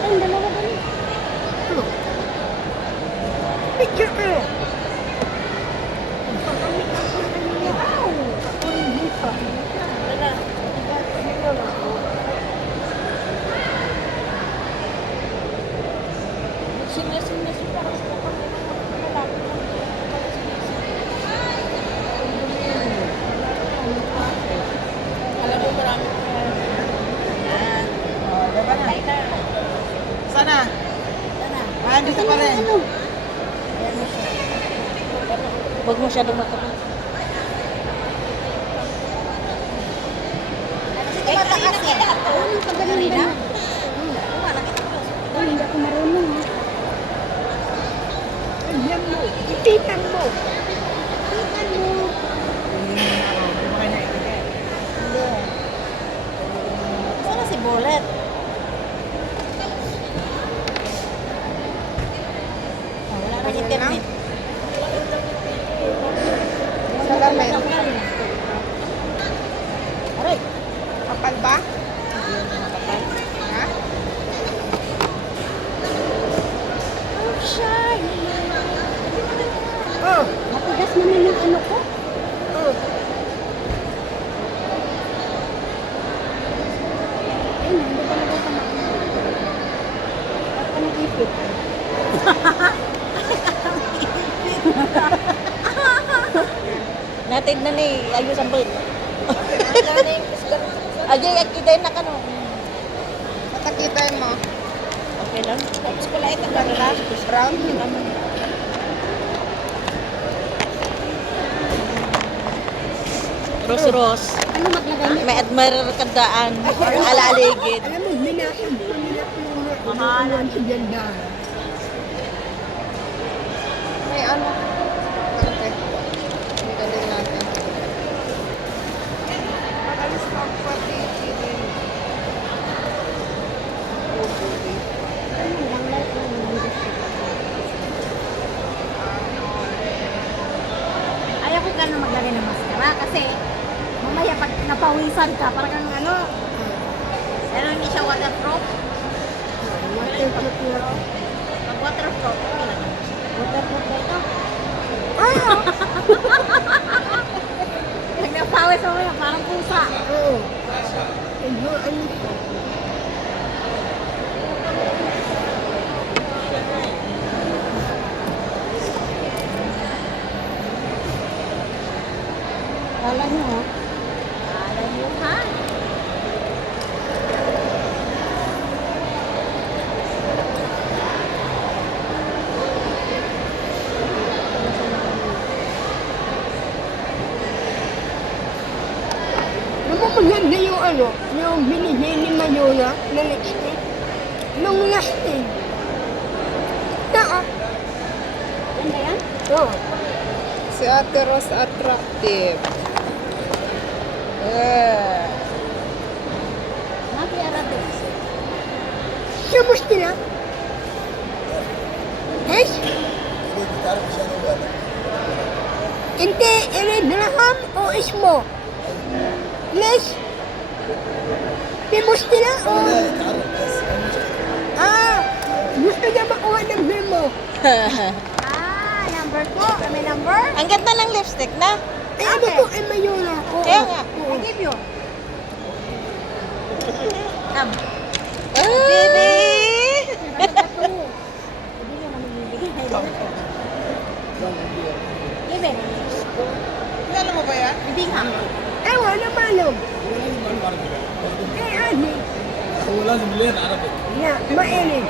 tayong dalawa dali. Picture ko. Wow! Ay, hindi pa. Wala. Sinas parang sa lalaki. Alam mo marami. Yan. Diba na? Sana? Sana. Dito pa rin. Huwag mo siya dumatapat. Matakas yan. Anong pagaling ba? Ay, hindi ako marunong. Ayan mo. Ipitan mo. Ipitan mo. Hindi. Sana si Bullet. Wala na internet. Sa damit. Aray. Kapal ba? Ha? Oh. Matigas naman yung ano ko. Oh. Ay, hindi talaga kumain. At ka nag-ipit. Natin na ni ayos ang bait. Ajay at kita na kano. Matakitan mo. Okay lang. Tapos ko lang ito ganda. Brown. Ros-ros. Ano maglagay nito? May admirer kandaan. Alaligid. Alam mo, minasag ko nila kung Mahal. si Ganda. May ano? Okay. Magaling natin. Magalis na ang pati. Ano lang like yung ayaw ko gano'n maglagay ng maskara kasi mamaya pag napawisan ka, parang kang ano. Pero hindi siya waterproof. Waterproof na. Pag waterproof, okay lang. Waterproof na ito. Ah! Pag napawis mamaya, parang pusa. Oo. Ano, ano. Kala nyo, ha? Alam mo ha? Maganda yung ano, yung binigay ni Mayona na lipstick. Nung last day. Ganda yan? Oo. Si Ate Rose attractive. Mati Arabic. Kamusta na? Yes? Inte, Ibrahim o Ismo? Les? Kamusta na? O? Gusto niya makuha ng memo. Number 2. Kami number? Ang ganda ng lipstick na. Ay, ano po ay Mayona? Kaya nga. I give you. Come. Baby! Libe. Alam mo ba yan? Hindi nga. Ewan na malo. Eh, ani. هو لازم لين عربي Ya, mainin.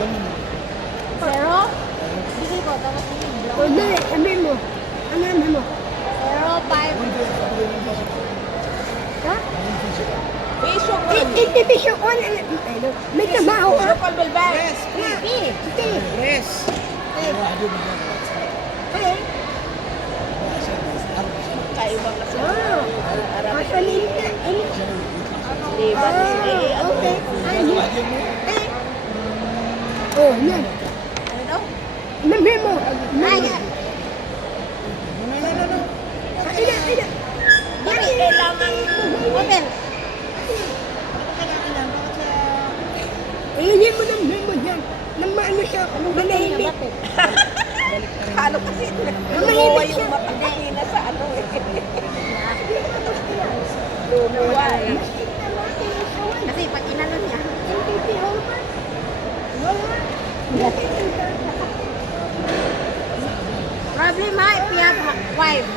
كم Zero? Bigay ko. Tapos yung O, dali, sabihin mo. Ano naman mo? 0, 5. Ha? Bisyo ko. Itibisyo ko na. May trabaho ka? Yes. Iti. Yes. Okay. Kaiba kasi. Wow. Masalin ka. Diba? Okay. Ano? Oh, yan. Ano daw? Sabihin mo. Ay, Ina. Bakit kailangan hotel? Manahimik. Halo kasi Manahimik lumuwa siya. yung mata kanina sa ano eh. Lumuwa eh. Kasi pag inano niya. Problema if you have wife.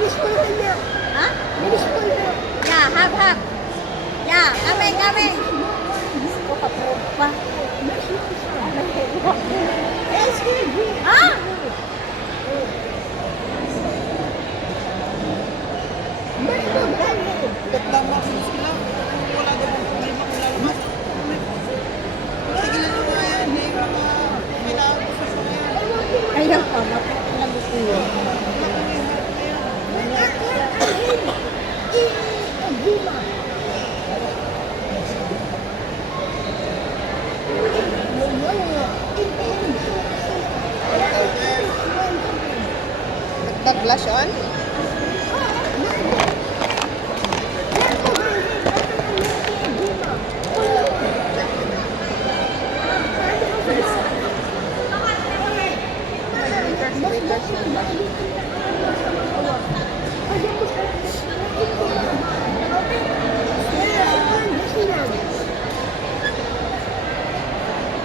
Ha? Yeah, hug. Yeah, coming. Ako ka-prove pa. Ha? Ba't lang makinis sila? Wala daw bang problema kung lalabas? Tigilan nyo nga yan. Yung mga kailangan ko sa yan. Ayaw pa, mapaglagot ko yun. Nag-blush on?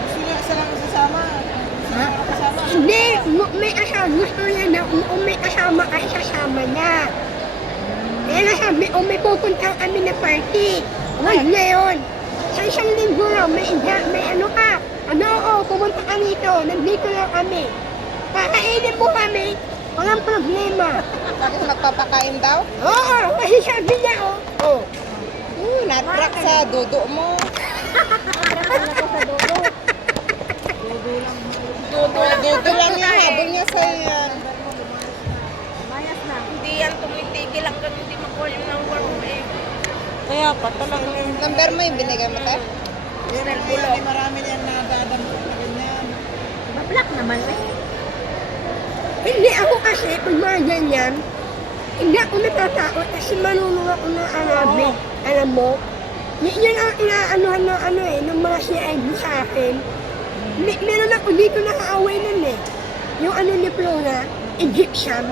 Gusto niya isa lang kasama. Hindi, may asawa. Gusto niya na kung may asawa ka, isasama niya. Kaya nasabi, may pupunta kami na party. Huwag na yun. Sa isang linggo lang, may ano ka. Pumunta ka rito. Nandito lang kami. Kakainin mo kami. Walang problema. Bakit magpapakain daw? Oo, kasi sabi niya, oh. Natrak sa dudo mo. Dudo lang yung habol niya sa yan. Mayas na. Hindi yan tumitigil hanggang hindi makuha yung number mo eh. Kaya pa talagang Number mo yung binigay mo tayo? Snell bulok. Marami niyang nadadampot na ganyan. Black naman eh. Hindi ako kasi, pag mga ganyan, hindi ako natatakot kasi marunong ako ng Arabic. Alam mo? Yun ang inaanuhan ng ng mga CID sa akin. Meron ako dito nakaaway nun eh. Yung ni Flora, Egyptian.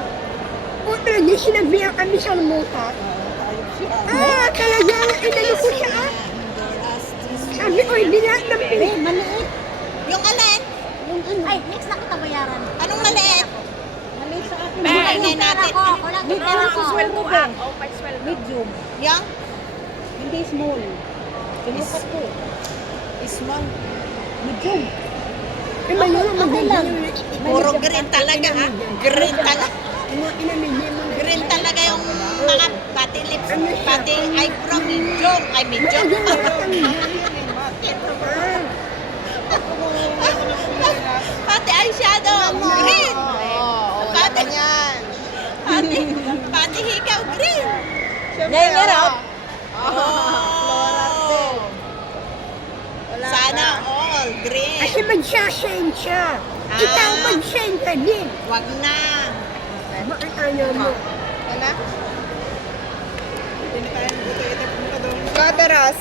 O talaga, sinabihan kami sa muta. Talaga, inano ko siya ah. Sabi ko, hindi lahat ng pilit. Maliit. Yung alin? Ay, next na kita bayaran. Anong maliit? Maliit sa akin. Ay, Yung pera ko. Kulang yung pera ko. Sweldo ah. Oh, may sweldo. Medium. Yung? Hindi small. Sinukat ko. Small. Medium. Eh, may yun ang maganda lang. yung Puro green talaga ha? Green talaga. inamigay mo na. Green talaga yung mga pati lips, pati eyebrow, medium. Ay, medium. Pati eyeshadow, green. Pati yan. Pati hikaw, green. Yan yan out. Oh. Sana all green. Kasi mag-shine siya. Ikaw mag-shine ka din. Wag na. Bakit ayaw mo? Wala? Kadaras,